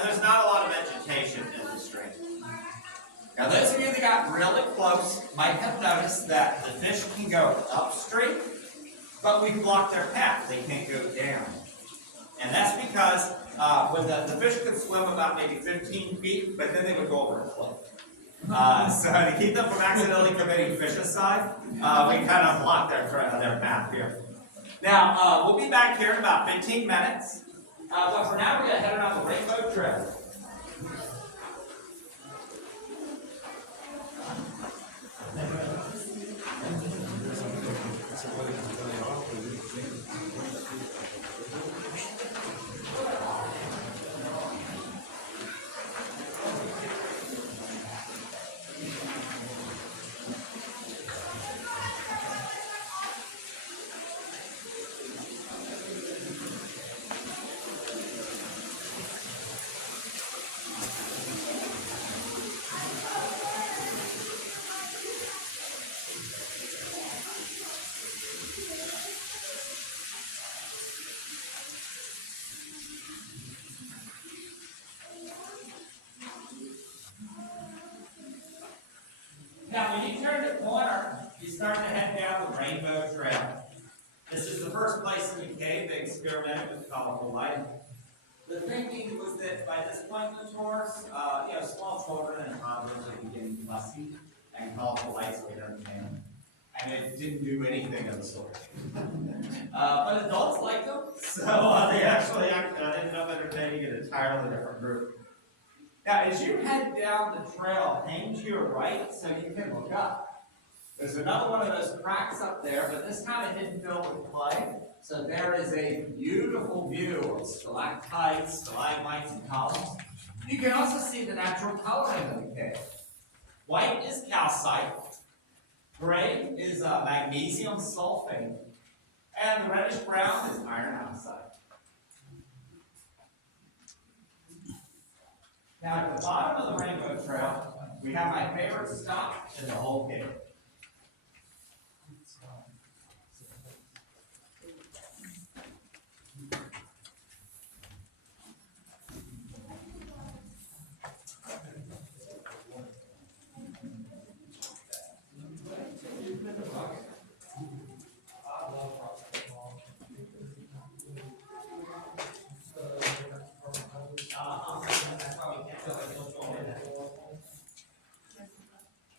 and there's not a lot of vegetation in the stream. Now those of you that got really close might have noticed that the fish can go upstream, but we block their path. They can't go down. And that's because when the fish could swim about maybe 15 feet, but then they would go over a cliff. So to keep them from accidentally committing fish-aside, we kind of block their path here. Now, we'll be back here in about 15 minutes. But for now, we're going to head on the Rainbow Trail. Now, when you turn the corner, you start to head down the Rainbow Trail. This is the first place in the cave they experimented with colorful lighting. The thinking was that by this point in the tours, small children and toddlers would be getting fussy, and colorful lights would entertain them. And it didn't do anything of the sort. But adults liked them, so they actually ended up entertaining an entirely different group. Now, as you head down the trail, hang to your right so you can look up. There's another one of those cracks up there, but this kind of didn't fill with clay. So there is a beautiful view of stalactites, stalagmites, and columns. You can also see the natural coloring of the cave. White is calcite, gray is magnesium sulfate, and the reddish brown is iron oxide. Now, at the bottom of the Rainbow Trail, we have my favorite stop in the whole cave.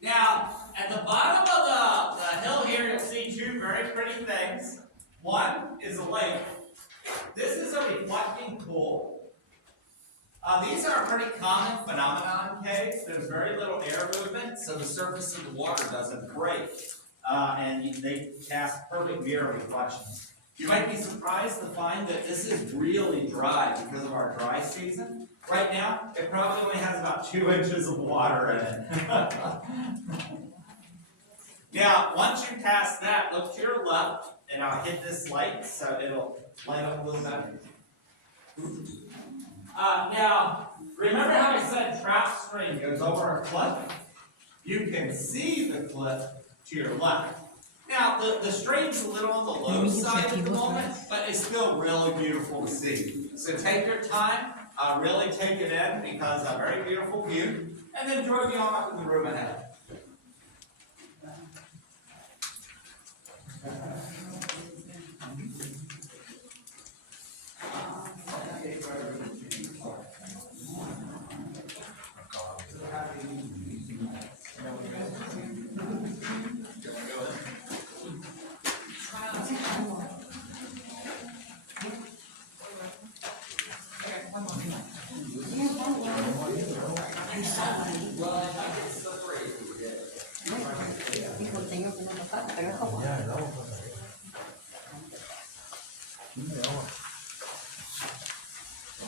Now, at the bottom of the hill here, you'll see two very pretty things. One is a lake. This is a reflecting pool. These are a pretty common phenomenon in caves. There's very little air movement, so the surface of the water doesn't break. And they cast perfect mirror reflections. You might be surprised to find that this is really dry because of our dry season. Right now, it probably only has about 2 inches of water in it. Now, once you pass that, look to your left, and I'll hit this light so it'll light up a little better. Now, remember how I said trout stream goes over a cliff? You can see the cliff to your left. Now, the stream's a little on the low side at the moment, but it's still really beautiful to see. So take your time, really take it in, because a very beautiful view, and then join me on up in the room ahead.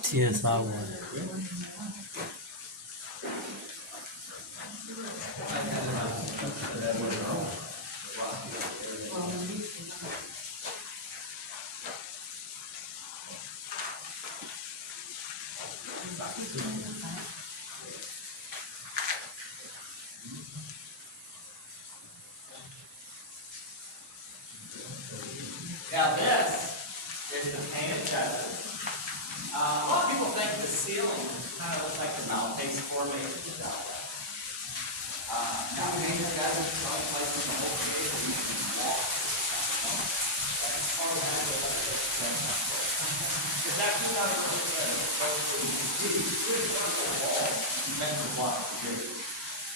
Chia sao rồi? Now this is the painted desert. A lot of people think the ceiling is kind kind of looks like the Maltese formation down there. Now, maybe that's a strong place in the whole cave where you can walk. It's actually not a real thing. But you can see, it's on the wall. You mentioned a lot to do.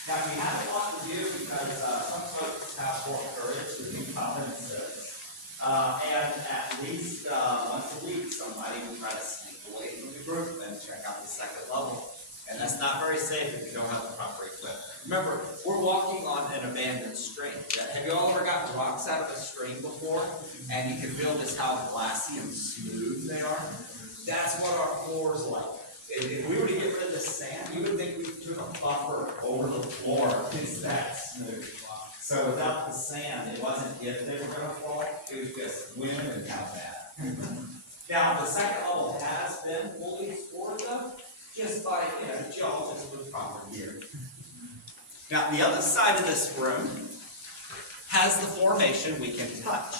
Now, we have a lot to do because some folks have more courage to do conferences. And at least once a week, somebody will try to sneak away from the group and check out the second level. And that's not very safe if you don't have the proper equipment. Remember, we're walking on an abandoned stream. Have you all ever gotten rocks out of a stream before? And you can feel just how glassy and smooth they are? That's what our floor is like. If we were to get rid of the sand, you would think we took a buffer over the floor. It's that smooth. So without the sand, it wasn't if they were going to fall, it was just when and how bad. Now, the second level has been fully explored, though, just by geologists with proper gear. Now, the other side of this room has the formation we can touch.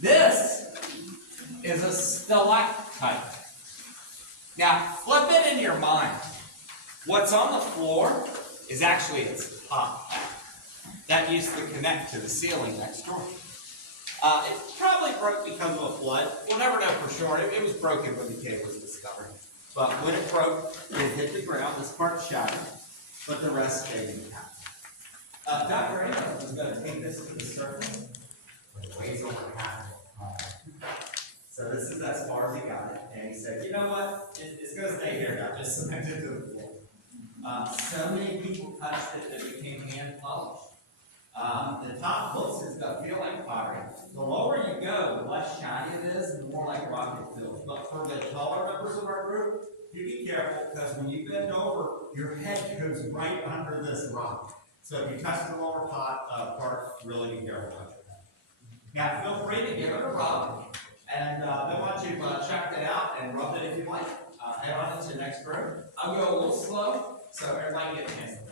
This is a stalactite. Now, flip it in your mind. What's on the floor is actually its top. That used to connect to the ceiling next door. It probably broke because of a flood. We'll never know for sure. It was broken when the cave was discovered. But when it broke, it hit the ground. This part shattered, but the rest stayed intact. Dr. Amos is going to take this to the surface. It weighs over half. So this is as far as he got it. And he said, you know what? It's going to stay here now. Just cement it to the floor. So many people touched it that it became hand polished. The top looks and stuff feel like pottery. The lower you go, the less shiny it is, and the more like rock it feels. But for the taller members of our group, you be careful because when you bend over, your head goes right under this rock. So if you touch the lower part, really be careful about your head. Now feel free to give it a rub, and then once you've checked it out and rubbed it if you like, head on into the next room. I'll go a little slow so everybody gets a chance to go.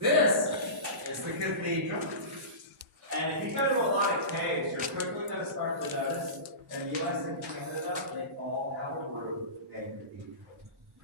This is the cathedral.